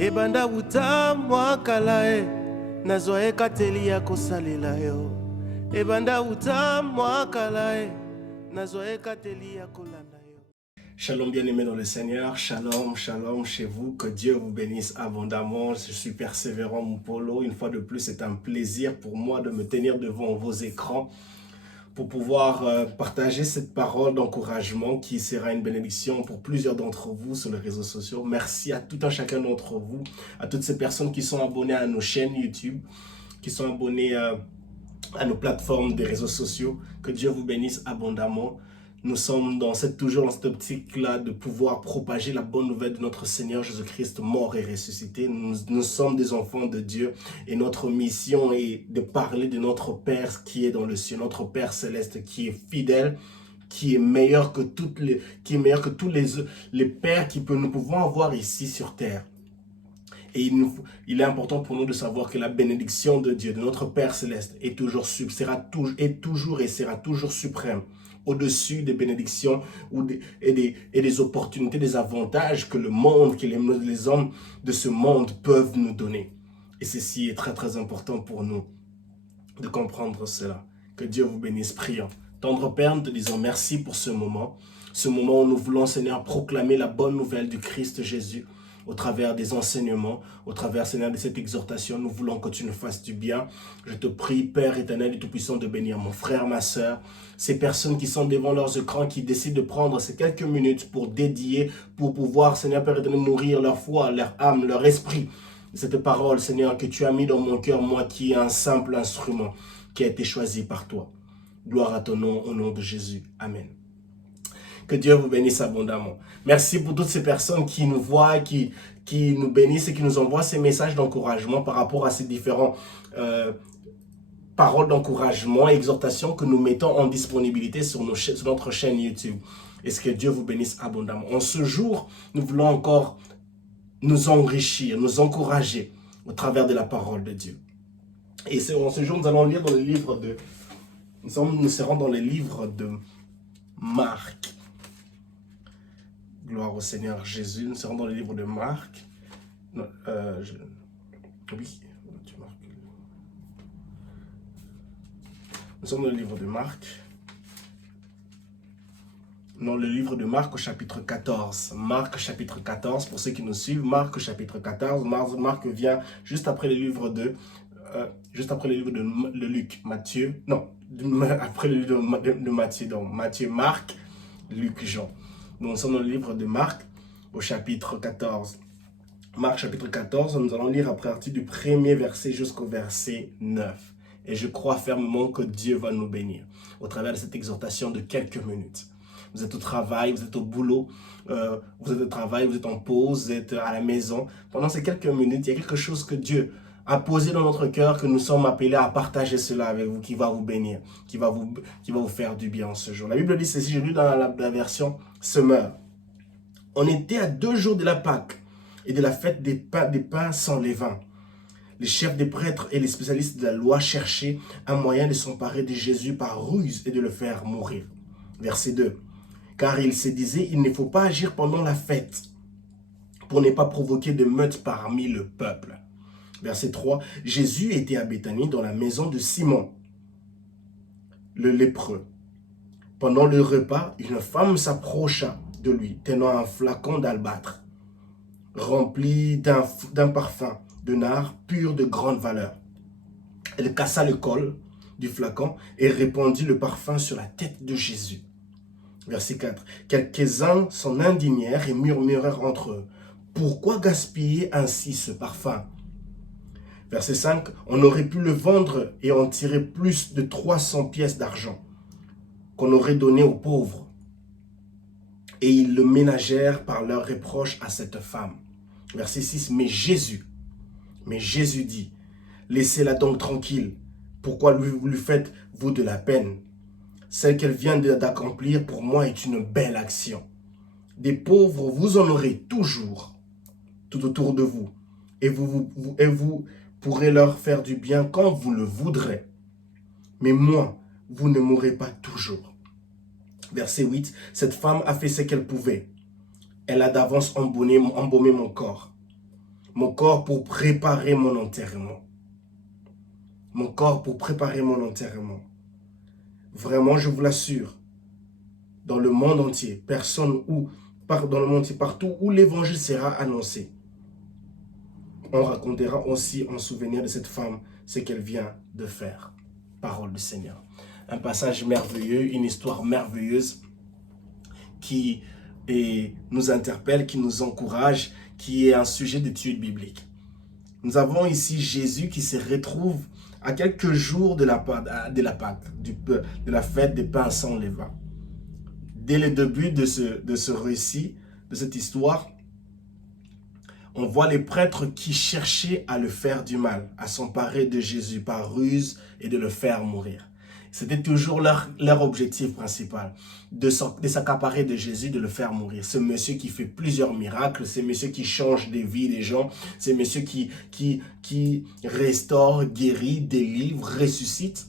Ebanda uta mwakalae nazwa ekateli ya kosalela yo. Ebanda uta mwakalae nazwa ekateli ya kolanda yo. Shalom bien-aimés dans le Seigneur, shalom, shalom chez vous, que Dieu vous bénisse abondamment. Je suis persévérant Moupolo, une fois de plus c'est un plaisir pour moi de me tenir devant vos écrans pour pouvoir partager cette parole d'encouragement qui sera une bénédiction pour plusieurs d'entre vous sur les réseaux sociaux. Merci à tout un chacun d'entre vous, à toutes ces personnes qui sont abonnées à nos chaînes YouTube, qui sont abonnées à nos plateformes des réseaux sociaux. Que Dieu vous bénisse abondamment. Nous sommes toujours dans cette optique-là de pouvoir propager la bonne nouvelle de notre Seigneur Jésus-Christ mort et ressuscité. Nous sommes des enfants de Dieu et notre mission est de parler de notre Père qui est dans le ciel, notre Père céleste qui est fidèle, qui est meilleur que tous les pères que nous pouvons avoir ici sur terre. Et il est important pour nous de savoir que la bénédiction de Dieu, de notre Père céleste, sera toujours suprême, au-dessus des bénédictions et des opportunités, des avantages que le monde, que les hommes de ce monde peuvent nous donner. Et ceci est très très important pour nous de comprendre cela. Que Dieu vous bénisse, prions. Tendre Père, nous te disons merci pour ce moment où nous voulons, Seigneur, proclamer la bonne nouvelle du Christ Jésus. Au travers des enseignements, au travers, Seigneur, de cette exhortation, nous voulons que tu nous fasses du bien. Je te prie, Père éternel et Tout-Puissant, de bénir mon frère, ma soeur, ces personnes qui sont devant leurs écrans, qui décident de prendre ces quelques minutes pour dédier, pour pouvoir, Seigneur, Père éternel, nourrir leur foi, leur âme, leur esprit. Cette parole, Seigneur, que tu as mis dans mon cœur, moi qui est un simple instrument, qui a été choisi par toi. Gloire à ton nom, au nom de Jésus. Amen. Que Dieu vous bénisse abondamment. Merci pour toutes ces personnes qui nous voient, qui nous bénissent et qui nous envoient ces messages d'encouragement par rapport à ces différents paroles d'encouragement et exhortations que nous mettons en disponibilité sur notre chaîne YouTube. Et que Dieu vous bénisse abondamment. En ce jour, nous voulons encore nous enrichir, nous encourager au travers de la parole de Dieu. Et en ce jour, nous allons lire dans le livre de... Nous serons dans le livre de Marc. Gloire au Seigneur Jésus. Nous serons dans le livre de Marc. Oui, nous sommes dans le livre de Marc. Dans le livre de Marc au chapitre 14. Marc chapitre 14, pour ceux qui nous suivent, Marc chapitre 14. Marc vient juste après le livre de Luc, Matthieu. Non, après le livre de Matthieu. Donc Matthieu, Marc, Luc, Jean. Nous sommes dans le livre de Marc au chapitre 14. Marc chapitre 14, nous allons lire à partir du premier verset jusqu'au verset 9. Et je crois fermement que Dieu va nous bénir au travers de cette exhortation de quelques minutes. Vous êtes au travail, vous êtes au boulot, vous êtes au travail, vous êtes en pause, vous êtes à la maison. Pendant ces quelques minutes, il y a quelque chose que Dieu a posé dans notre cœur, que nous sommes appelés à partager cela avec vous, qui va vous bénir, qui va vous faire du bien en ce jour. La Bible dit ceci, j'ai lu dans la version Semeur. On était à 2 jours de la Pâque et de la fête des pains sans levain. Les chefs des prêtres et les spécialistes de la loi cherchaient un moyen de s'emparer de Jésus par ruse et de le faire mourir. Verset 2. Car ils se disaient, il ne faut pas agir pendant la fête pour ne pas provoquer de meute parmi le peuple. Verset 3. Jésus était à Béthanie dans la maison de Simon, le lépreux. Pendant le repas, une femme s'approcha de lui, tenant un flacon d'albâtre, rempli d'un parfum de nard pur de grande valeur. Elle cassa le col du flacon et répandit le parfum sur la tête de Jésus. Verset 4. Quelques-uns s'en indignèrent et murmurèrent entre eux. Pourquoi gaspiller ainsi ce parfum? Verset 5. On aurait pu le vendre et en tirer plus de 300 pièces d'argent qu'on aurait donné aux pauvres. Et ils le ménagèrent par leurs reproches à cette femme. Verset 6. Mais Jésus dit, laissez-la donc tranquille. Pourquoi lui faites-vous de la peine? Celle qu'elle vient d'accomplir pour moi est une belle action. Des pauvres, vous en aurez toujours tout autour de vous. Et vous pourrez leur faire du bien quand vous le voudrez. Mais moi, vous ne mourrez pas toujours. Verset 8. Cette femme a fait ce qu'elle pouvait. Elle a d'avance embaumé mon corps. mon corps pour préparer mon enterrement. Mon corps pour préparer mon enterrement. Vraiment, je vous l'assure, dans le monde entier, dans le monde entier, partout où l'évangile sera annoncé, on racontera aussi en souvenir de cette femme ce qu'elle vient de faire. Parole du Seigneur. Un passage merveilleux, une histoire merveilleuse qui nous interpelle, qui nous encourage, qui est un sujet d'étude biblique. Nous avons ici Jésus qui se retrouve à quelques jours de la Pâque, de la fête des pains sans levain. Dès le début de ce récit, de cette histoire, on voit les prêtres qui cherchaient à le faire du mal, à s'emparer de Jésus par ruse et de le faire mourir. C'était toujours leur objectif principal, de s'accaparer de Jésus, de le faire mourir. Ce monsieur qui fait plusieurs miracles, ce monsieur qui change des vies des gens, ce monsieur qui restaure, guérit, délivre, ressuscite.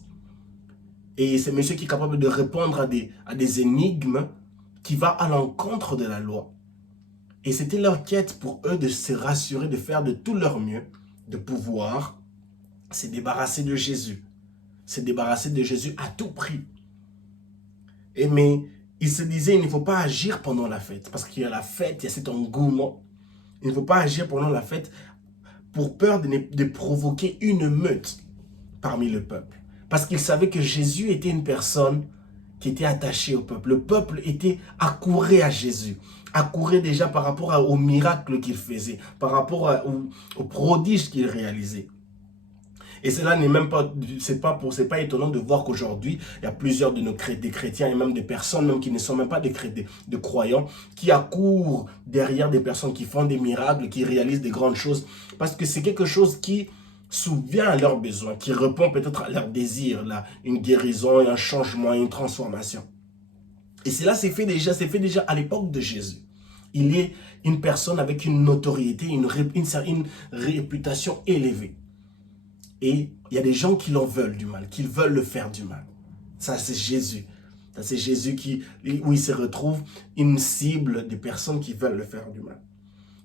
Et ce monsieur qui est capable de répondre à des énigmes qui va à l'encontre de la loi. Et c'était leur quête pour eux de se rassurer, de faire de tout leur mieux, de pouvoir se débarrasser de Jésus. Se débarrasser de Jésus à tout prix. Mais ils se disaient, il ne faut pas agir pendant la fête. Parce qu'il y a la fête, il y a cet engouement. Il ne faut pas agir pendant la fête pour peur de provoquer une meute parmi le peuple. Parce qu'ils savaient que Jésus était une personne qui était attachée au peuple. Le peuple était accouru à Jésus. Accouru déjà par rapport aux miracles qu'il faisait, par rapport aux prodiges qu'il réalisait. Et cela n'est même pas, c'est pas étonnant de voir qu'aujourd'hui, il y a plusieurs des chrétiens et même des personnes même qui ne sont même pas de croyants, qui accourent derrière des personnes qui font des miracles, qui réalisent des grandes choses, parce que c'est quelque chose qui souvient à leurs besoins, qui répond peut-être à leurs désirs, là, une guérison, un changement, une transformation. Et cela s'est fait déjà à l'époque de Jésus. Il est une personne avec une notoriété, une réputation élevée. Et il y a des gens qui l'en veulent du mal, qui veulent le faire du mal. Ça, c'est Jésus. Ça, c'est Jésus où il se retrouve une cible de personnes qui veulent le faire du mal.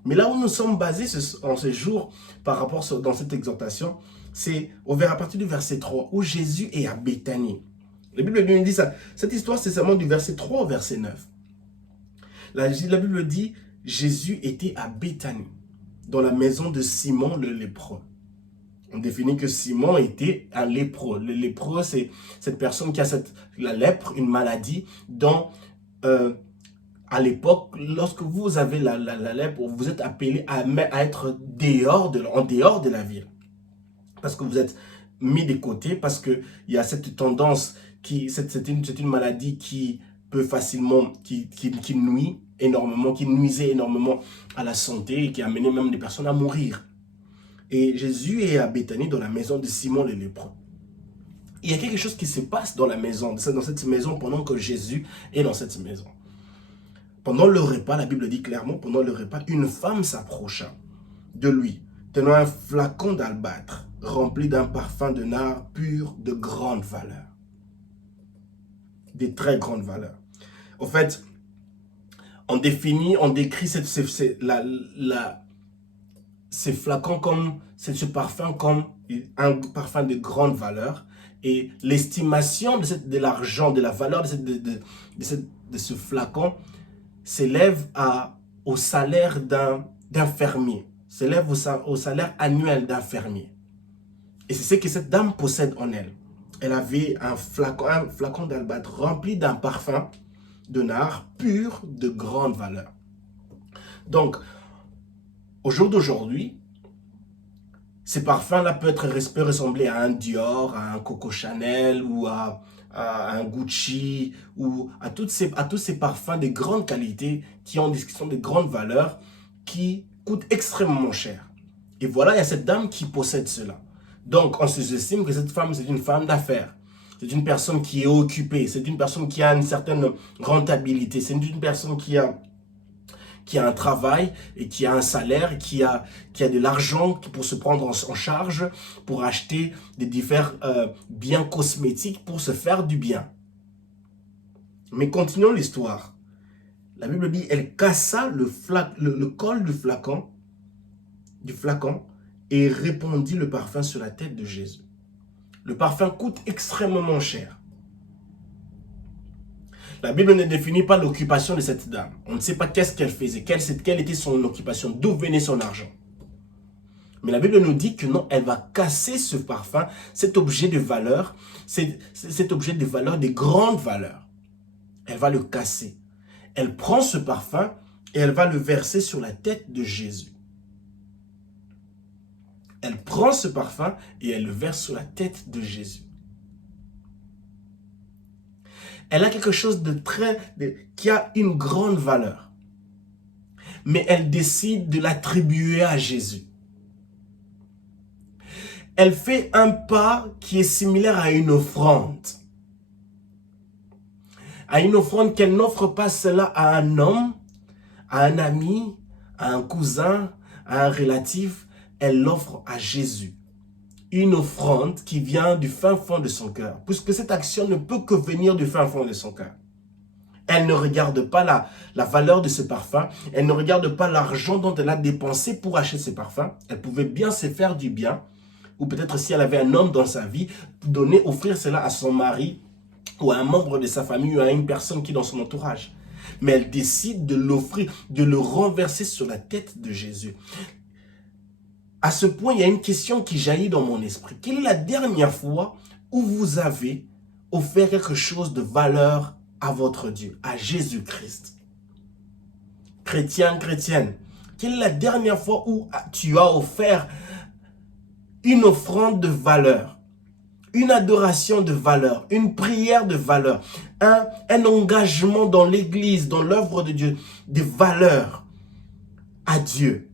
Mais là où nous sommes basés en ce jour, par rapport dans cette exhortation, c'est à partir du verset 3, où Jésus est à Béthanie. La Bible nous dit ça. Cette histoire, c'est seulement du verset 3 au verset 9. La Bible dit, Jésus était à Béthanie, dans la maison de Simon le lépreux. On définit que Simon était un lépreux. Le lépreux, c'est cette personne qui a la lèpre, une maladie dont, à l'époque, lorsque vous avez la lèpre, vous êtes appelé à être en dehors de la ville. Parce que vous êtes mis de côté, parce qu'il y a cette tendance, c'est une maladie qui peut facilement, qui nuisait énormément à la santé et qui a amené même des personnes à mourir. Et Jésus est à Béthanie dans la maison de Simon le lépreux. Il y a quelque chose qui se passe dans cette maison pendant que Jésus est dans cette maison. Pendant le repas, la Bible dit clairement, pendant le repas, une femme s'approcha de lui, tenant un flacon d'albâtre rempli d'un parfum de nard pur de grande valeur. De très grande valeur. En fait, on décrit ces flacons ce parfum comme un parfum de grande valeur, et l'estimation de l'argent, de la valeur de ce flacon s'élève au salaire d'un fermier, s'élève au salaire annuel d'un fermier. Et c'est ce que cette dame possède en elle. Elle avait un flacon d'albâtre rempli d'un parfum de nard pur de grande valeur. Donc, au jour d'aujourd'hui, ces parfums-là peuvent ressembler à un Dior, à un Coco Chanel ou à un Gucci ou à tous ces parfums de grande qualité qui sont de grande valeur, qui coûtent extrêmement cher. Et voilà, il y a cette dame qui possède cela. Donc, on sous-estime que cette femme, c'est une femme d'affaires. C'est une personne qui est occupée. C'est une personne qui a une certaine rentabilité. C'est une personne qui a un travail et qui a un salaire, qui a de l'argent pour se prendre en charge, pour acheter des divers biens cosmétiques, pour se faire du bien. Mais continuons l'histoire. La Bible dit, elle cassa le col du flacon du flacon et répandit le parfum sur la tête de Jésus. Le parfum coûte extrêmement cher. La Bible ne définit pas l'occupation de cette dame. On ne sait pas qu'est-ce qu'elle faisait, quelle était son occupation, d'où venait son argent. Mais la Bible nous dit que non, elle va casser ce parfum, cet objet de valeur, cet objet de valeur, de grande valeur. Elle va le casser. Elle prend ce parfum et elle va le verser sur la tête de Jésus. Elle prend ce parfum et elle le verse sur la tête de Jésus. Elle a quelque chose qui a une grande valeur. Mais elle décide de l'attribuer à Jésus. Elle fait un pas qui est similaire à une offrande. À une offrande qu'elle n'offre pas cela à un homme, à un ami, à un cousin, à un relatif. Elle l'offre à Jésus. Une offrande qui vient du fin fond de son cœur. Puisque cette action ne peut que venir du fin fond de son cœur. Elle ne regarde pas la valeur de ce parfum. Elle ne regarde pas l'argent dont elle a dépensé pour acheter ce parfum. Elle pouvait bien se faire du bien. Ou peut-être si elle avait un homme dans sa vie, offrir cela à son mari ou à un membre de sa famille ou à une personne qui est dans son entourage. Mais elle décide de l'offrir, de le renverser sur la tête de Jésus. À ce point, il y a une question qui jaillit dans mon esprit. Quelle est la dernière fois où vous avez offert quelque chose de valeur à votre Dieu, à Jésus-Christ? Chrétien, chrétienne, quelle est la dernière fois où tu as offert une offrande de valeur, une adoration de valeur, une prière de valeur, un engagement dans l'église, dans l'œuvre de Dieu, de valeur à Dieu?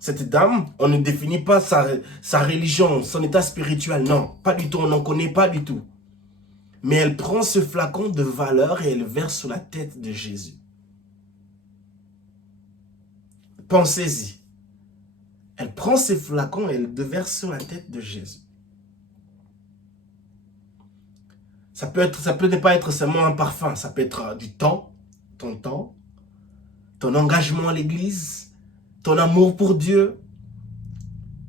Cette dame, on ne définit pas sa religion, son état spirituel, non, pas du tout, on n'en connaît pas du tout. Mais elle prend ce flacon de valeur et elle verse sur la tête de Jésus. Pensez-y. Elle prend ce flacon et elle le verse sur la tête de Jésus. Ça peut ne pas être seulement un parfum, ça peut être du temps, ton engagement à l'église, ton amour pour Dieu,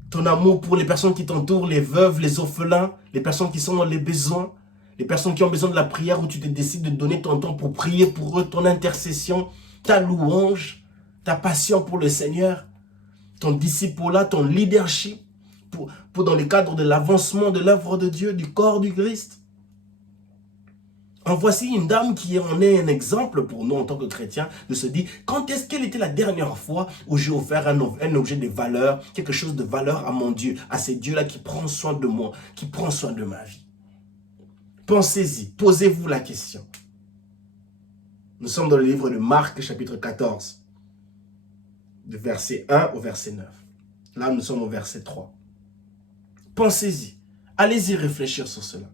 ton amour pour les personnes qui t'entourent, les veuves, les orphelins, les personnes qui sont dans les besoins, les personnes qui ont besoin de la prière où tu te décides de donner ton temps pour prier pour eux, ton intercession, ta louange, ta passion pour le Seigneur, ton disciple-là, ton leadership pour dans le cadre de l'avancement de l'œuvre de Dieu, du corps du Christ. En voici une dame qui en est un exemple pour nous en tant que chrétiens, de se dire, quelle était la dernière fois où j'ai offert un objet de valeur, quelque chose de valeur à mon Dieu, à ce Dieu-là qui prend soin de moi, qui prend soin de ma vie. Pensez-y, posez-vous la question. Nous sommes dans le livre de Marc, chapitre 14, du verset 1 au verset 9. Là, nous sommes au verset 3. Pensez-y, allez-y réfléchir sur cela.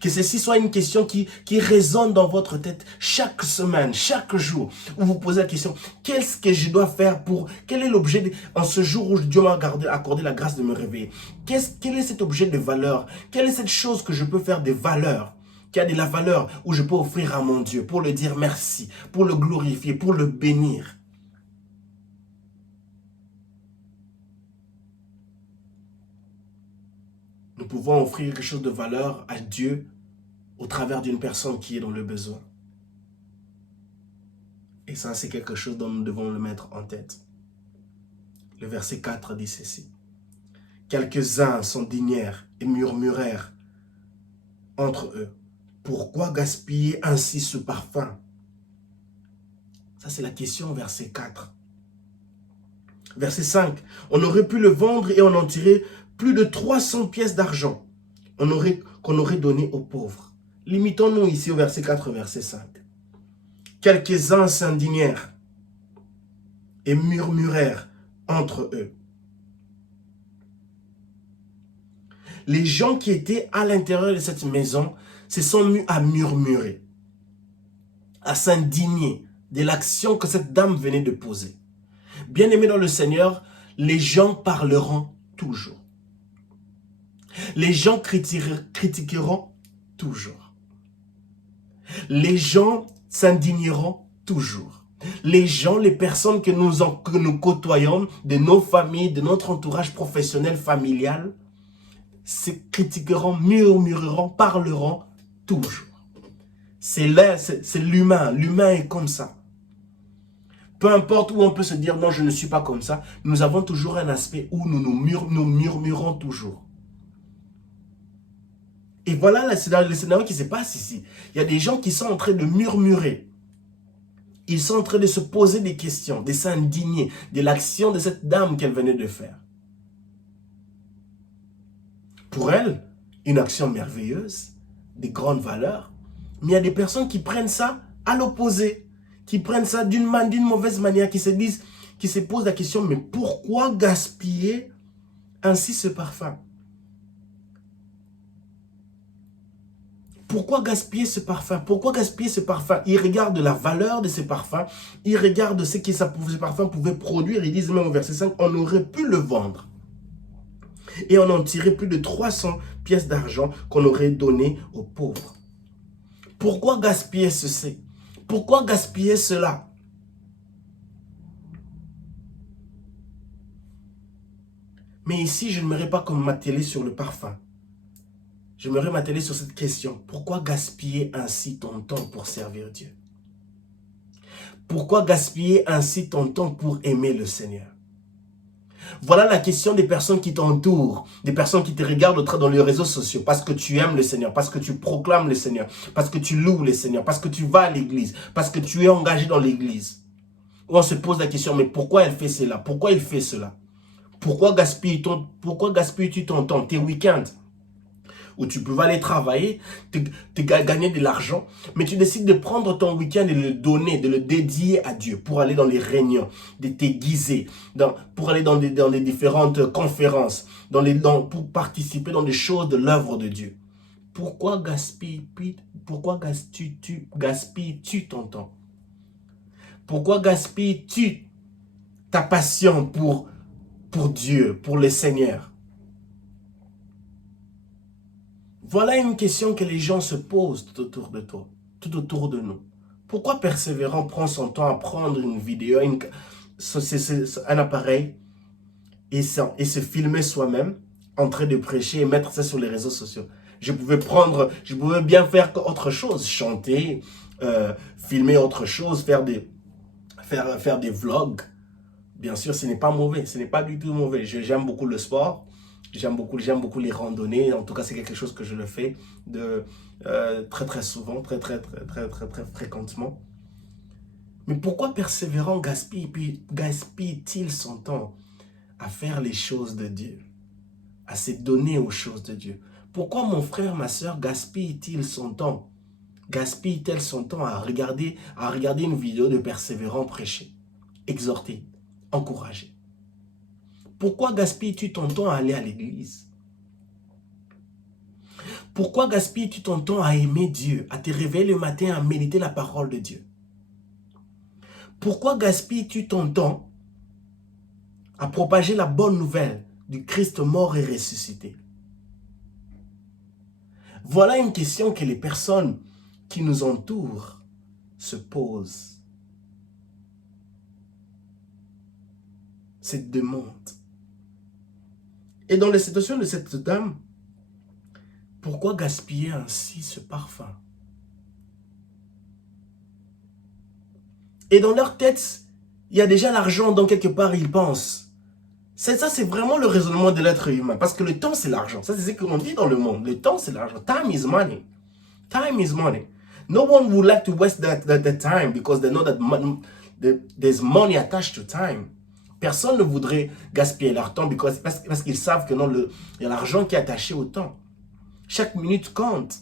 Que ceci soit une question qui résonne dans votre tête chaque semaine, chaque jour, où vous posez la question, qu'est-ce que je dois faire quel est l'objet, en ce jour où Dieu m'a accordé la grâce de me réveiller, quel est cet objet de valeur, quelle est cette chose que je peux faire de valeur, qui a de la valeur, où je peux offrir à mon Dieu, pour le dire merci, pour le glorifier, pour le bénir. Nous pouvons offrir quelque chose de valeur à Dieu au travers d'une personne qui est dans le besoin. Et ça, c'est quelque chose dont nous devons le mettre en tête. Le verset 4 dit ceci. Quelques-uns s'indignèrent et murmurèrent entre eux. Pourquoi gaspiller ainsi ce parfum? Ça, c'est la question, verset 4. Verset 5. On aurait pu le vendre et on en tirer plus de 300 pièces d'argent qu'on aurait donné aux pauvres. Limitons-nous ici au verset 4, verset 5. Quelques-uns s'indignèrent et murmurèrent entre eux. Les gens qui étaient à l'intérieur de cette maison se sont mis à murmurer, à s'indigner de l'action que cette dame venait de poser. Bien-aimés dans le Seigneur, les gens parleront toujours. Les gens critiqueront toujours. Les gens s'indigneront toujours. Les gens, les personnes que nous côtoyons, de nos familles, de notre entourage professionnel, familial, se critiqueront, murmureront, parleront toujours. C'est l'humain. L'humain est comme ça. Peu importe où on peut se dire non, je ne suis pas comme ça, nous avons toujours un aspect où nous murmurons toujours. Et voilà le scénario qui se passe ici. Il y a des gens qui sont en train de murmurer. Ils sont en train de se poser des questions, de s'indigner de l'action de cette dame qu'elle venait de faire. Pour elle, une action merveilleuse, de grande valeur. Mais il y a des personnes qui prennent ça à l'opposé, qui prennent ça d'une mauvaise manière, qui se posent la question, mais pourquoi gaspiller ainsi ce parfum? Pourquoi gaspiller ce parfum? Pourquoi gaspiller ce parfum? Ils regardent la valeur de ce parfum, ils regardent ce que ce parfum pouvait produire. Ils disent même au verset 5, on aurait pu le vendre. Et on en tirait plus de 300 pièces d'argent qu'on aurait donné aux pauvres. Pourquoi gaspiller ceci? Pourquoi gaspiller cela? Mais ici, je n'aimerais pas qu'on m'attelait sur le parfum. J'aimerais m'atteler sur cette question. Pourquoi gaspiller ainsi ton temps pour servir Dieu? Pourquoi gaspiller ainsi ton temps pour aimer le Seigneur? Voilà la question des personnes qui t'entourent, des personnes qui te regardent dans les réseaux sociaux parce que tu aimes le Seigneur, parce que tu proclames le Seigneur, parce que tu loues le Seigneur, parce que tu vas à l'église, parce que tu es engagé dans l'église. Où on se pose la question, mais pourquoi elle fait cela? Pourquoi il fait cela? Pourquoi gaspilles-tu ton temps, tes week-ends? Où tu peux aller travailler, te gagner de l'argent, mais tu décides de prendre ton week-end et de le donner, de le dédier à Dieu, pour aller dans les réunions, de t'aiguiser, pour aller dans des différentes conférences, pour participer dans des choses de l'œuvre de Dieu. Pourquoi gaspilles-tu ton temps? Pourquoi gaspilles-tu ta passion pour Dieu, pour le Seigneur? Voilà une question que les gens se posent tout autour de toi, tout autour de nous. Pourquoi Persévérant prend son temps à prendre une vidéo, un appareil et se filmer soi-même en train de prêcher et mettre ça sur les réseaux sociaux? Je pouvais bien faire autre chose, chanter, filmer autre chose, faire des vlogs. Bien sûr, ce n'est pas mauvais, ce n'est pas du tout mauvais. J'aime beaucoup le sport. J'aime beaucoup les randonnées. En tout cas, c'est quelque chose que je le fais très souvent, très fréquemment. Mais pourquoi Persévérant gaspille-t-il son temps à faire les choses de Dieu, à se donner aux choses de Dieu? Pourquoi mon frère, ma soeur, gaspille-t-il son temps? Gaspille-t-elle son temps à regarder une vidéo de Persévérant prêcher, exhorter, encourager? Pourquoi gaspilles-tu ton temps à aller à l'église? Pourquoi gaspilles-tu ton temps à aimer Dieu, à te réveiller le matin, à méditer la parole de Dieu? Pourquoi gaspilles-tu ton temps à propager la bonne nouvelle du Christ mort et ressuscité? Voilà une question que les personnes qui nous entourent se posent. Cette demande. Et dans la situation de cette dame, pourquoi gaspiller ainsi ce parfum? Et dans leur tête, il y a déjà l'argent, donc quelque part ils pensent. Ça, c'est vraiment le raisonnement de l'être humain. Parce que le temps, c'est l'argent. Ça, c'est ce qu'on dit dans le monde. Le temps, c'est l'argent. Time is money. Time is money. No one would like to waste that time because they know that there's money attached to time. Personne ne voudrait gaspiller leur temps parce qu'ils savent que non, il y a l'argent qui est attaché au temps. Chaque minute compte.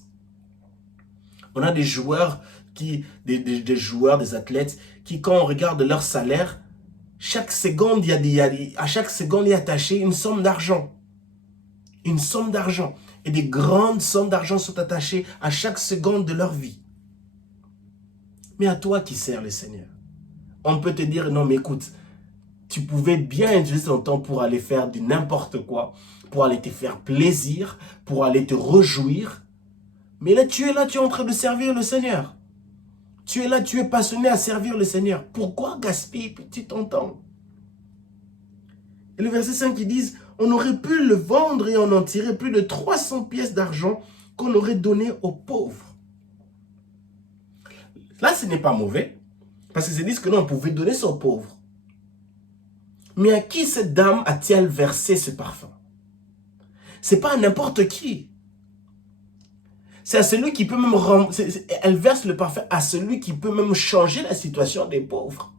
On a des joueurs, des athlètes qui, quand on regarde leur salaire, chaque seconde, à chaque seconde, il y a attaché une somme d'argent. Une somme d'argent. Et des grandes sommes d'argent sont attachées à chaque seconde de leur vie. Mais à toi qui sers le Seigneur, on peut te dire, non mais écoute, tu pouvais bien utiliser ton temps pour aller faire du n'importe quoi, pour aller te faire plaisir, pour aller te réjouir. Mais là, tu es en train de servir le Seigneur. Tu es là, tu es passionné à servir le Seigneur. Pourquoi gaspilles-tu ton temps? Et le verset 5 qui dit, on aurait pu le vendre et on en tirer plus de 300 pièces d'argent qu'on aurait donné aux pauvres. Là, ce n'est pas mauvais, parce qu'ils se disent que non, on pouvait donner ça aux pauvres. Mais à qui cette dame a-t-elle versé ce parfum? Ce n'est pas à n'importe qui. C'est à celui qui peut même... Elle verse le parfum à celui qui peut même changer la situation des pauvres.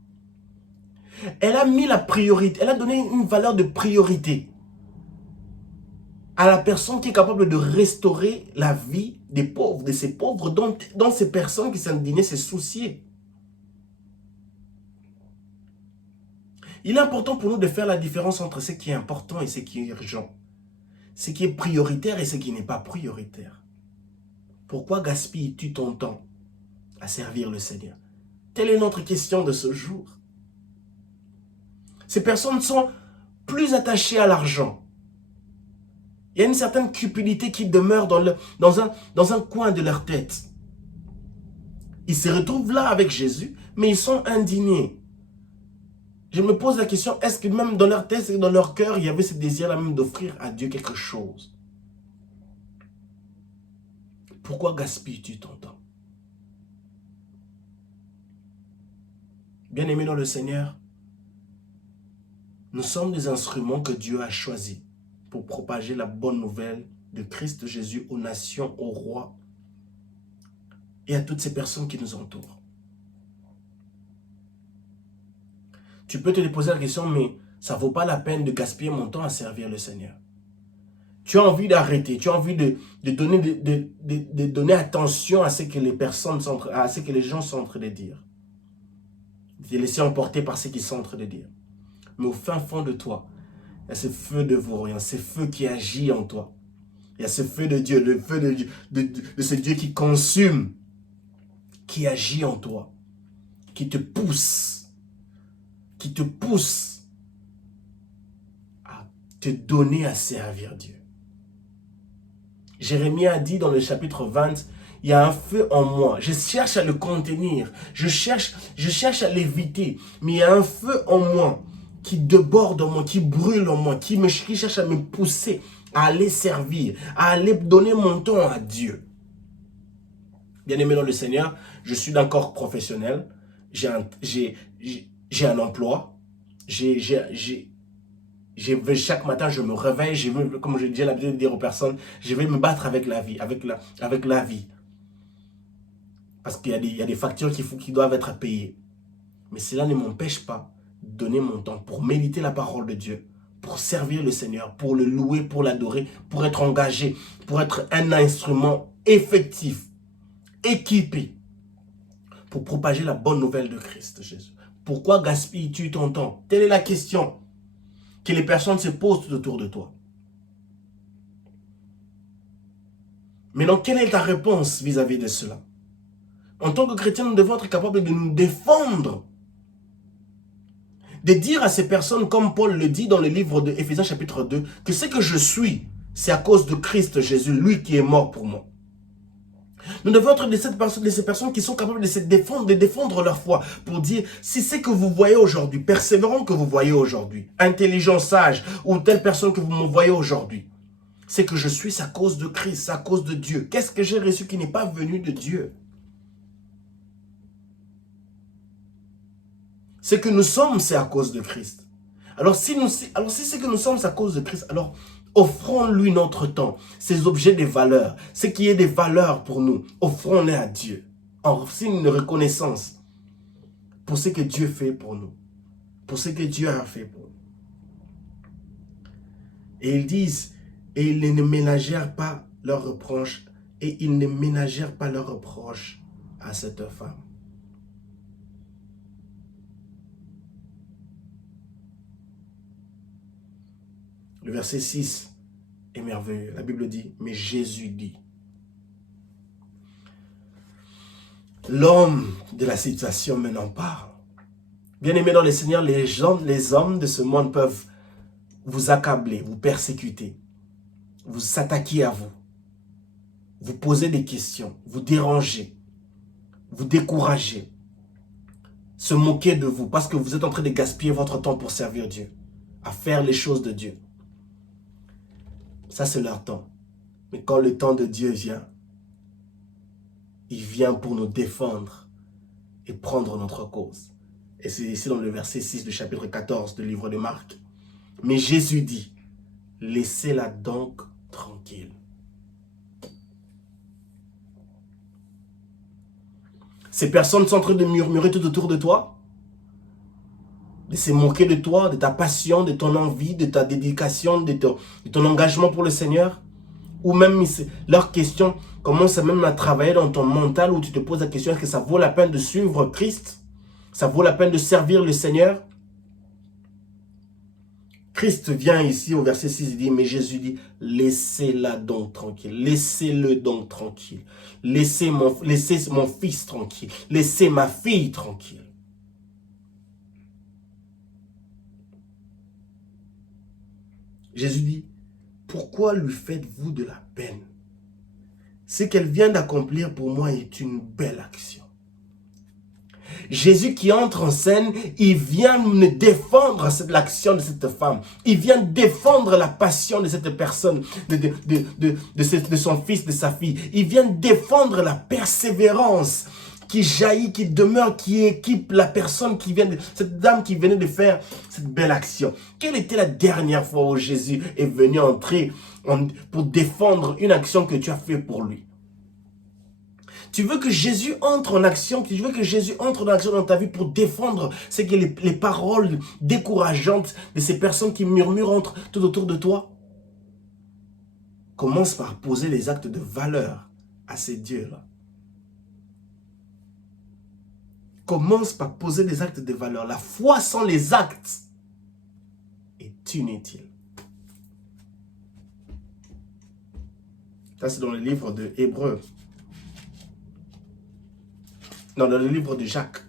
Elle a mis la priorité, elle a donné une valeur de priorité à la personne qui est capable de restaurer la vie des pauvres, de ces pauvres dont ces personnes qui s'indignaient se souciaient. Il est important pour nous de faire la différence entre ce qui est important et ce qui est urgent. Ce qui est prioritaire et ce qui n'est pas prioritaire. Pourquoi gaspilles-tu ton temps à servir le Seigneur? Telle est notre question de ce jour. Ces personnes sont plus attachées à l'argent. Il y a une certaine cupidité qui demeure dans un coin de leur tête. Ils se retrouvent là avec Jésus, mais ils sont indignés. Je me pose la question, est-ce que même dans leur tête et dans leur cœur, il y avait ce désir-là même d'offrir à Dieu quelque chose? Pourquoi gaspilles-tu ton temps? Bien-aimés dans le Seigneur, nous sommes des instruments que Dieu a choisis pour propager la bonne nouvelle de Christ Jésus aux nations, aux rois et à toutes ces personnes qui nous entourent. Tu peux te poser la question, mais ça ne vaut pas la peine de gaspiller mon temps à servir le Seigneur. Tu as envie d'arrêter, tu as envie de donner attention à ce que les gens sont en train de dire. De te laisser emporter par ce qu'ils sont en train de dire. Mais au fin fond de toi, il y a ce feu de vaurien, ce feu qui agit en toi. Il y a ce feu de Dieu, le feu de ce Dieu qui consume, qui agit en toi, qui te pousse à te donner à servir Dieu. Jérémie a dit dans le chapitre 20, il y a un feu en moi, je cherche à le contenir, je cherche à l'éviter, mais il y a un feu en moi qui déborde en moi, qui brûle en moi, qui cherche à me pousser à aller servir, à aller donner mon temps à Dieu. Bien-aimé dans le Seigneur, je suis d'un corps professionnel, j'ai un emploi, chaque matin, je me réveille, comme j'ai l'habitude de dire aux personnes, je vais me battre avec la vie, avec la vie. Parce qu'il y a des factures qui doivent être payées. Mais cela ne m'empêche pas de donner mon temps pour méditer la parole de Dieu, pour servir le Seigneur, pour le louer, pour l'adorer, pour être engagé, pour être un instrument effectif, équipé, pour propager la bonne nouvelle de Christ Jésus. Pourquoi gaspilles-tu ton temps? Telle est la question que les personnes se posent autour de toi. Maintenant, quelle est ta réponse vis-à-vis de cela? En tant que chrétien, nous devons être capables de nous défendre. De dire à ces personnes, comme Paul le dit dans le livre de Éphésiens chapitre 2, que ce que je suis, c'est à cause de Christ Jésus, lui qui est mort pour moi. Nous devons être de ces personnes qui sont capables de se défendre, de défendre leur foi, pour dire, si c'est que vous voyez aujourd'hui, persévérant que vous voyez aujourd'hui, intelligent, sage, ou telle personne que vous me voyez aujourd'hui, c'est que je suis, c'est à cause de Christ, c'est à cause de Dieu. Qu'est-ce que j'ai reçu qui n'est pas venu de Dieu? Ce que nous sommes, c'est à cause de Christ. Alors si c'est que nous sommes à cause de Christ, alors offrons-lui notre temps, ces objets de valeur, ce qui est des valeurs pour nous, offrons-les à Dieu. En signe de reconnaissance pour ce que Dieu fait pour nous, pour ce que Dieu a fait pour nous. Et ils disent, et ils ne ménagèrent pas leurs reproches, et ils ne ménagèrent pas leurs reproches à cette femme. Le verset 6 est merveilleux. La Bible dit, mais Jésus dit. L'homme de la situation maintenant parle. Bien-aimés dans le Seigneur, les hommes de ce monde peuvent vous accabler, vous persécuter, vous s'attaquer à vous, vous poser des questions, vous déranger, vous décourager, se moquer de vous parce que vous êtes en train de gaspiller votre temps pour servir Dieu, à faire les choses de Dieu. Ça, c'est leur temps. Mais quand le temps de Dieu vient, il vient pour nous défendre et prendre notre cause. Et c'est ici dans le verset 6 du chapitre 14 du livre de Marc. Mais Jésus dit, laissez-la donc tranquille. Ces personnes sont en train de murmurer tout autour de toi, de se moquer de toi, de ta passion, de ton envie, de ta dédication, de ton engagement pour le Seigneur. Ou même leur question commence même à travailler dans ton mental où tu te poses la question, est-ce que ça vaut la peine de suivre Christ? Ça vaut la peine de servir le Seigneur? Christ vient ici au verset 6, il dit, mais Jésus dit, laissez-la donc tranquille, laissez-le donc tranquille, laissez mon fils tranquille, laissez ma fille tranquille. Jésus dit, pourquoi lui faites-vous de la peine? Ce qu'elle vient d'accomplir pour moi est une belle action. Jésus qui entre en scène, il vient me défendre l'action de cette femme. Il vient défendre la passion de cette personne, de son fils, de sa fille. Il vient défendre la persévérance qui jaillit, qui demeure, qui équipe la personne qui vient cette dame qui venait de faire cette belle action. Quelle était la dernière fois où Jésus est venu entrer pour défendre une action que tu as fait pour lui? Tu veux que Jésus entre en action, tu veux que Jésus entre en action dans ta vie pour défendre les paroles décourageantes de ces personnes qui murmurent tout autour de toi? Commence par poser les actes de valeur à ces dieux-là. Commence par poser des actes de valeur. La foi sans les actes est inutile. Ça, c'est dans le livre de Hébreux. Non, dans le livre de Jacques.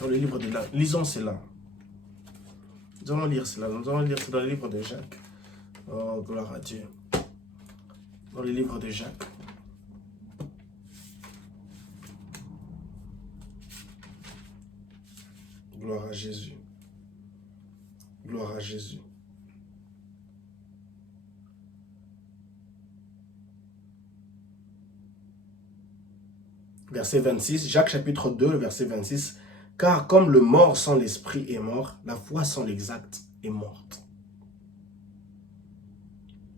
Dans le livre de Jacques. Lisons cela. Nous allons lire cela. Nous allons lire cela dans le livre de Jacques. Oh, gloire à Dieu. Dans le livre de Jacques. Gloire à Jésus. Gloire à Jésus. Verset 26, Jacques chapitre 2, verset 26. Car comme le mort sans l'esprit est mort, la foi sans l'exact est morte.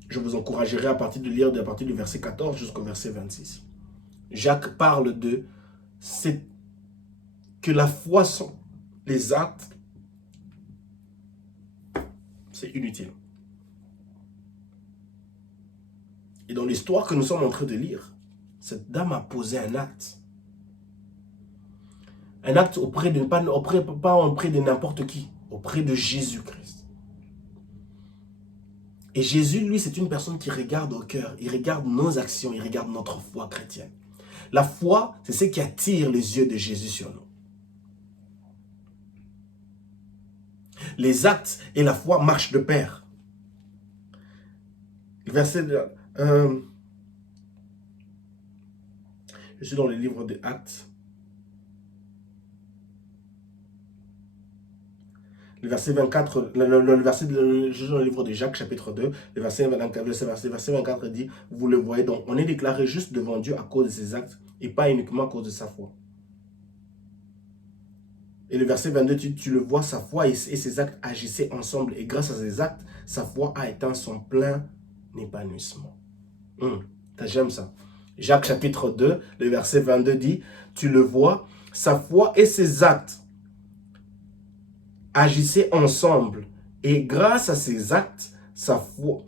Je vous encouragerai à partir de lire à partir du verset 14 jusqu'au verset 26. Jacques parle de que la foi sans les actes, c'est inutile. Et dans l'histoire que nous sommes en train de lire, cette dame a posé un acte. Un acte pas auprès de n'importe qui, auprès de Jésus-Christ. Et Jésus, lui, c'est une personne qui regarde au cœur. Il regarde nos actions, il regarde notre foi chrétienne. La foi, c'est ce qui attire les yeux de Jésus sur nous. Les actes et la foi marchent de pair. Le verset je suis dans le livre des Actes. Le verset 24, je suis dans le livre de Jacques, chapitre 2, le verset 24 dit, vous le voyez donc, on est déclaré juste devant Dieu à cause de ses actes et pas uniquement à cause de sa foi. Et le verset 22, tu le vois, sa foi et ses actes agissaient ensemble. Et grâce à ses actes, sa foi a atteint son plein épanouissement. J'aime ça. Jacques chapitre 2, le verset 22 dit, tu le vois, sa foi et ses actes agissaient ensemble. Et grâce à ses actes, sa foi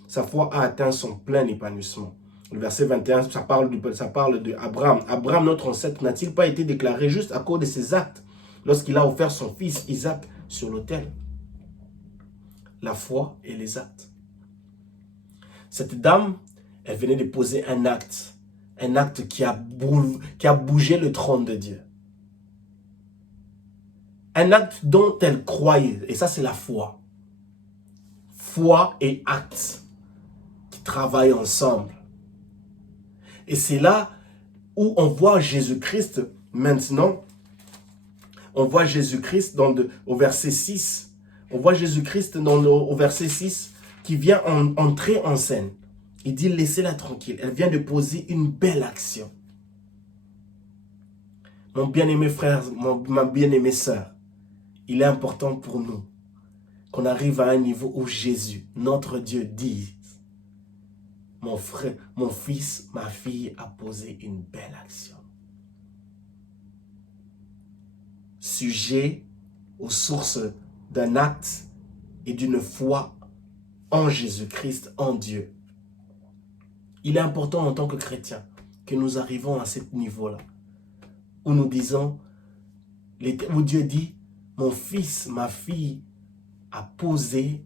a atteint son plein épanouissement. Le verset 21, ça parle de Abraham. Abraham, notre ancêtre, n'a-t-il pas été déclaré juste à cause de ses actes lorsqu'il a offert son fils Isaac sur l'autel? La foi et les actes. Cette dame, elle venait de poser un acte qui a bougé le trône de Dieu. Un acte dont elle croyait, et ça c'est la foi. Foi et acte qui travaillent ensemble. Et c'est là où on voit Jésus-Christ maintenant. On voit Jésus-Christ au verset 6. On voit Jésus-Christ au verset 6 qui vient entrer en scène. Il dit, laissez-la tranquille. Elle vient de poser une belle action. Mon bien-aimé frère, ma bien-aimée sœur, il est important pour nous qu'on arrive à un niveau où Jésus, notre Dieu, dit, mon frère, mon fils, ma fille a posé une belle action. Sujet aux sources d'un acte et d'une foi en Jésus-Christ, en Dieu. Il est important en tant que chrétien que nous arrivons à ce niveau-là, où nous disons, où Dieu dit, mon fils, ma fille a posé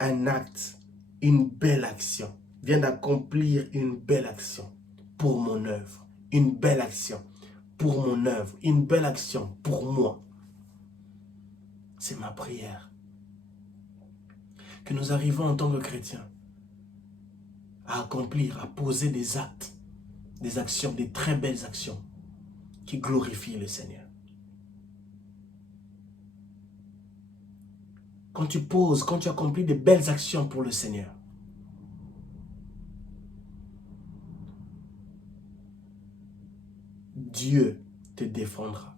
un acte, une belle action, vient d'accomplir une belle action pour mon œuvre, une belle action pour mon œuvre, une belle action pour moi. C'est ma prière. Que nous arrivons en tant que chrétiens à accomplir, à poser des actes, des actions, des très belles actions qui glorifient le Seigneur. Quand tu poses, quand tu accomplis de belles actions pour le Seigneur, Dieu te défendra.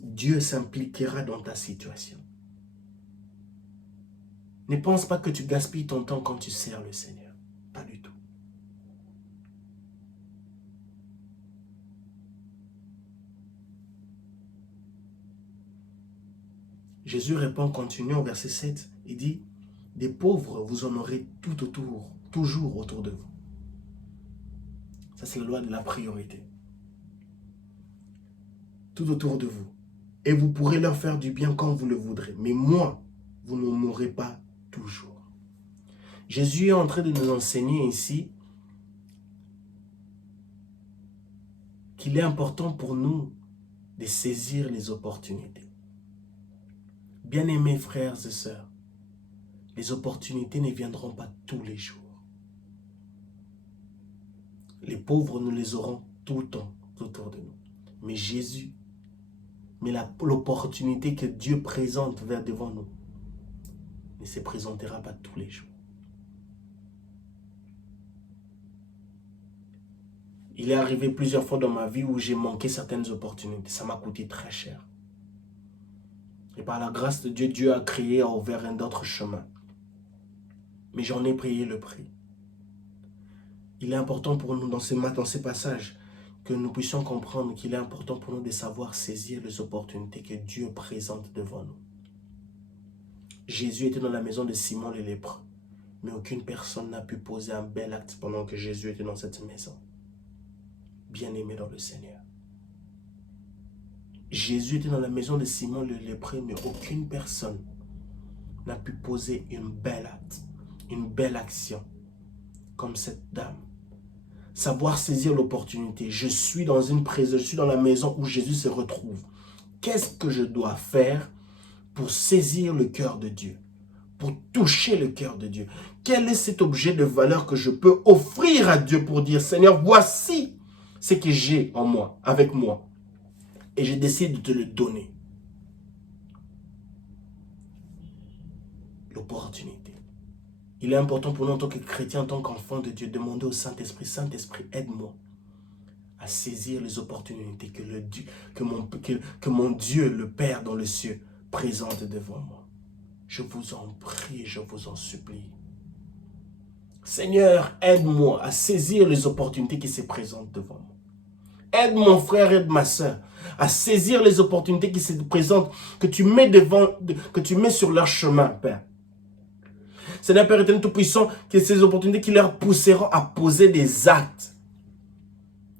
Dieu s'impliquera dans ta situation. Ne pense pas que tu gaspilles ton temps quand tu sers le Seigneur. Pas du tout. Jésus répond, continuons au verset 7. Il dit, des pauvres, vous en aurez tout autour, toujours autour de vous. Ça, c'est la loi de la priorité. Tout autour de vous. Et vous pourrez leur faire du bien quand vous le voudrez. Mais moi, vous ne m'aurez pas toujours. Jésus est en train de nous enseigner ici qu'il est important pour nous de saisir les opportunités. Bien-aimés frères et sœurs, les opportunités ne viendront pas tous les jours. Les pauvres, nous les aurons tout le temps autour de nous. Mais Jésus, mais l'opportunité que Dieu présente devant nous ne se présentera pas tous les jours. Il est arrivé plusieurs fois dans ma vie où j'ai manqué certaines opportunités. Ça m'a coûté très cher. Et par la grâce de Dieu, Dieu a créé, a ouvert un autre chemin. Mais j'en ai payé le prix. Il est important pour nous dans ces passages que nous puissions comprendre qu'il est important pour nous de savoir saisir les opportunités que Dieu présente devant nous. Jésus était dans la maison de Simon le lépreux, mais aucune personne n'a pu poser un bel acte pendant que Jésus était dans cette maison. Bien-aimé dans le Seigneur. Jésus était dans la maison de Simon le lépreux, mais aucune personne n'a pu poser une belle acte, une belle action, comme cette dame. Savoir saisir l'opportunité. Je suis dans une présence, je suis dans la maison où Jésus se retrouve. Qu'est-ce que je dois faire pour saisir le cœur de Dieu? Pour toucher le cœur de Dieu? Quel est cet objet de valeur que je peux offrir à Dieu pour dire, Seigneur, voici ce que j'ai en moi, avec moi. Et je décide de te le donner. L'opportunité. Il est important pour nous en tant que chrétiens, en tant qu'enfants de Dieu, demander au Saint-Esprit, Saint-Esprit, aide-moi à saisir les opportunités que mon Dieu, le Père dans le ciel, présente devant moi. Je vous en prie, je vous en supplie. Seigneur, aide-moi à saisir les opportunités qui se présentent devant moi. Aide mon frère, aide ma soeur à saisir les opportunités qui se présentent, que tu mets sur leur chemin, Père. Seigneur Père éternel tout-puissant, que ces opportunités qui leur pousseront à poser des actes,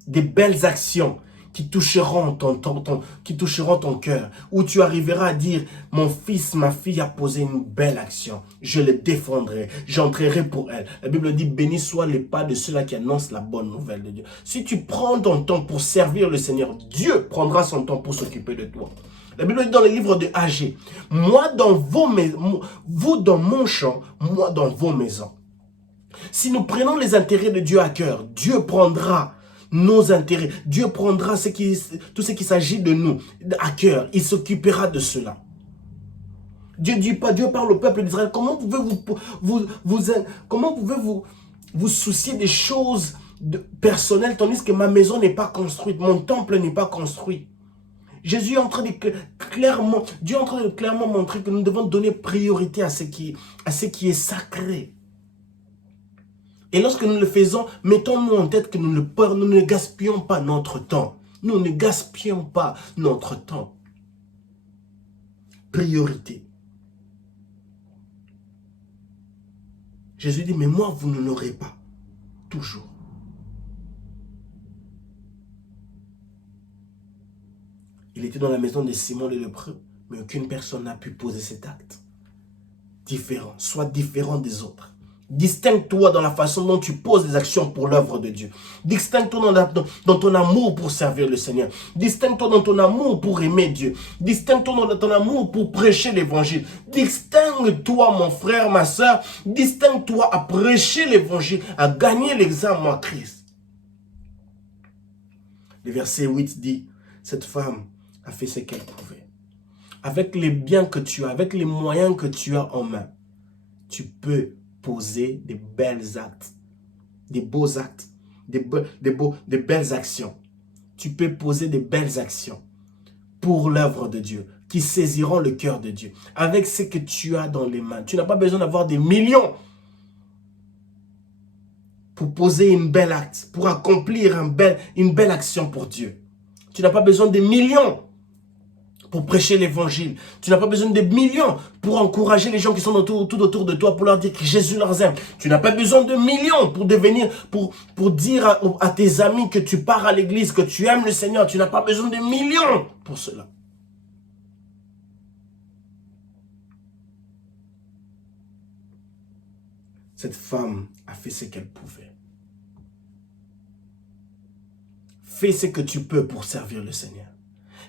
des belles actions qui toucheront ton cœur, où tu arriveras à dire, mon fils, ma fille a posé une belle action, je le défendrai, j'entrerai pour elle. La Bible dit, béni soit les pas de ceux-là qui annoncent la bonne nouvelle de Dieu. Si tu prends ton temps pour servir le Seigneur, Dieu prendra son temps pour s'occuper de toi. La Bible dit dans le livre de Agé, moi dans vos maisons, vous dans mon champ, moi dans vos maisons. Si nous prenons les intérêts de Dieu à cœur, Dieu prendra nos intérêts. Dieu prendra tout ce qui s'agit de nous à cœur. Il s'occupera de cela. Dieu parle au peuple d'Israël. Comment pouvez-vous vous soucier des choses personnelles tandis que ma maison n'est pas construite, mon temple n'est pas construit? Jésus est en train de clairement, Dieu est en train de clairement montrer que nous devons donner priorité à ce qui est sacré. Et lorsque nous le faisons, mettons-nous en tête que nous ne gaspillons pas notre temps. Nous ne gaspillons pas notre temps. Priorité. Jésus dit, mais moi, vous ne l'aurez pas. Toujours. Il était dans la maison de Simon le lépreux, mais aucune personne n'a pu poser cet acte. Différent, sois différent des autres. Distingue-toi dans la façon dont tu poses des actions pour l'œuvre de Dieu. Distingue-toi dans ton amour pour servir le Seigneur. Distingue-toi dans ton amour pour aimer Dieu. Distingue-toi dans ton amour pour prêcher l'évangile. Distingue-toi, mon frère, ma soeur. Distingue-toi à prêcher l'évangile, à gagner l'examen à Christ. Le verset 8 dit, cette femme a fait ce qu'elle pouvait. Avec les biens que tu as, avec les moyens que tu as en main, tu peux poser des belles actes, des beaux actes, des belles actions. Tu peux poser des belles actions pour l'œuvre de Dieu, qui saisiront le cœur de Dieu, avec ce que tu as dans les mains. Tu n'as pas besoin d'avoir des millions pour poser une belle acte, pour accomplir une belle action pour Dieu. Tu n'as pas besoin de millions pour prêcher l'évangile. Tu n'as pas besoin de millions pour encourager les gens qui sont tout autour de toi, pour leur dire que Jésus leur aime. Tu n'as pas besoin de millions pour dire à tes amis que tu pars à l'église, que tu aimes le Seigneur. Tu n'as pas besoin de millions pour cela. Cette femme a fait ce qu'elle pouvait. Fais ce que tu peux pour servir le Seigneur.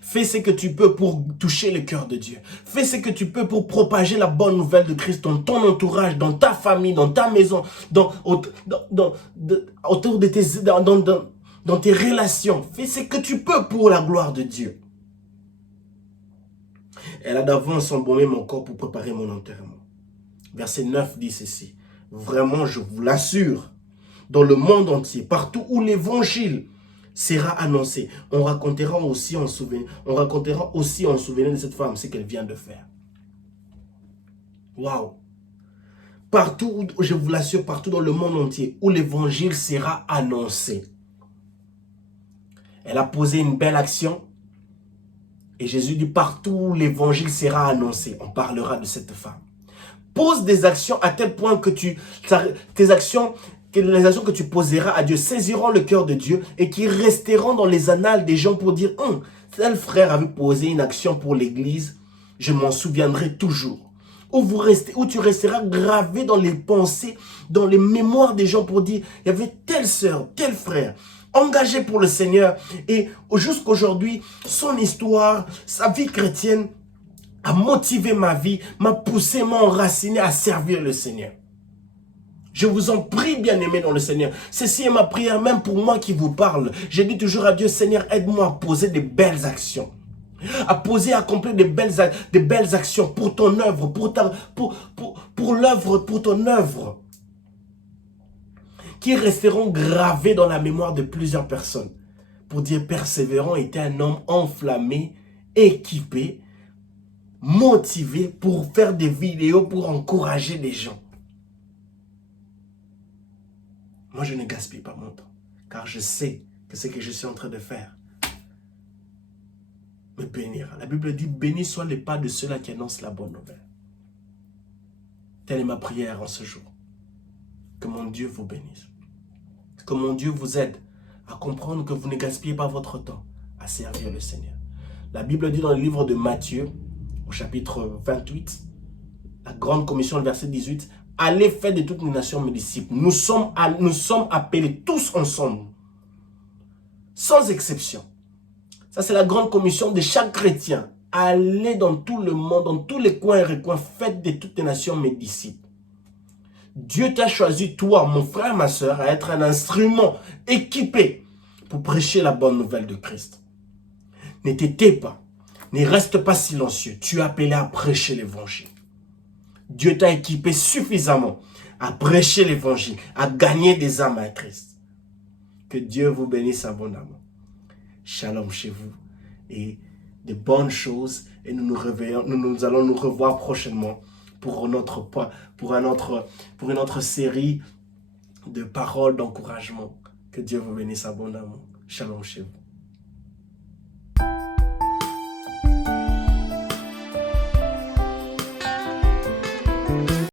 Fais ce que tu peux pour toucher le cœur de Dieu. Fais ce que tu peux pour propager la bonne nouvelle de Christ dans ton entourage, dans ta famille, dans ta maison, autour de dans tes relations. Fais ce que tu peux pour la gloire de Dieu. Elle a d'avance embaumé mon corps pour préparer mon enterrement. Verset 9 dit ceci. Vraiment, je vous l'assure, dans le monde entier, partout où l'évangile sera annoncé, on racontera aussi en souvenir de cette femme ce qu'elle vient de faire. Waouh! Partout, je vous l'assure, partout dans le monde entier où l'évangile sera annoncé. Elle a posé une belle action. Et Jésus dit, partout où l'évangile sera annoncé, on parlera de cette femme. Pose des actions à tel point que les actions que tu poseras à Dieu saisiront le cœur de Dieu et qui resteront dans les annales des gens pour dire, tel frère avait posé une action pour l'église, je m'en souviendrai toujours. Où tu resteras gravé dans les pensées, dans les mémoires des gens pour dire, il y avait telle sœur, tel frère, engagé pour le Seigneur. Et jusqu'aujourd'hui, son histoire, sa vie chrétienne a motivé ma vie, m'a poussé, m'a enraciné à servir le Seigneur. Je vous en prie, bien-aimés dans le Seigneur. Ceci est ma prière, même pour moi qui vous parle. Je dis toujours à Dieu, Seigneur, aide-moi à poser des belles actions. À poser, à accomplir des belles actions pour ton œuvre, pour l'œuvre, pour ton œuvre. Qui resteront gravés dans la mémoire de plusieurs personnes. Pour dire, persévérant était un homme enflammé, équipé, motivé pour faire des vidéos, pour encourager les gens. Moi, je ne gaspille pas mon temps, car je sais que ce que je suis en train de faire me bénira. La Bible dit, béni soit les pas de ceux-là qui annoncent la bonne nouvelle. Telle est ma prière en ce jour. Que mon Dieu vous bénisse. Que mon Dieu vous aide à comprendre que vous ne gaspillez pas votre temps à servir le Seigneur. La Bible dit dans le livre de Matthieu, au chapitre 28, la grande commission, le verset 18, « Allez faire de toutes les nations mes disciples. » Nous sommes appelés tous ensemble, sans exception. Ça, c'est la grande commission de chaque chrétien. Allez dans tout le monde, dans tous les coins et recoins, faites de toutes les nations mes disciples. Dieu t'a choisi, toi, mon frère, ma soeur, à être un instrument équipé pour prêcher la bonne nouvelle de Christ. Ne t'étais pas, ne reste pas silencieux. Tu es appelé à prêcher l'évangile. Dieu t'a équipé suffisamment à prêcher l'évangile, à gagner des âmes à Christ. Que Dieu vous bénisse abondamment. Shalom chez vous et de bonnes choses. Et nous allons nous revoir prochainement pour une autre série de paroles d'encouragement. Que Dieu vous bénisse abondamment. Shalom chez vous.